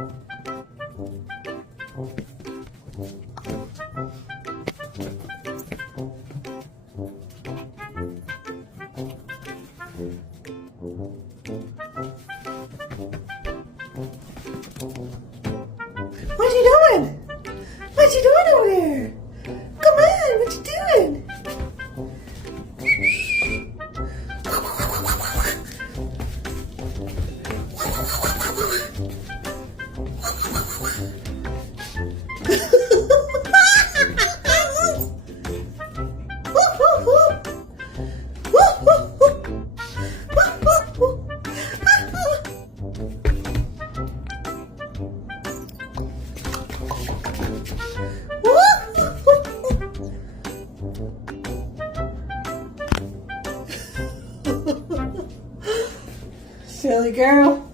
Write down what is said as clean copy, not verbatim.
What you doing? What you doing over there? Come on, what you doing? Silly girl.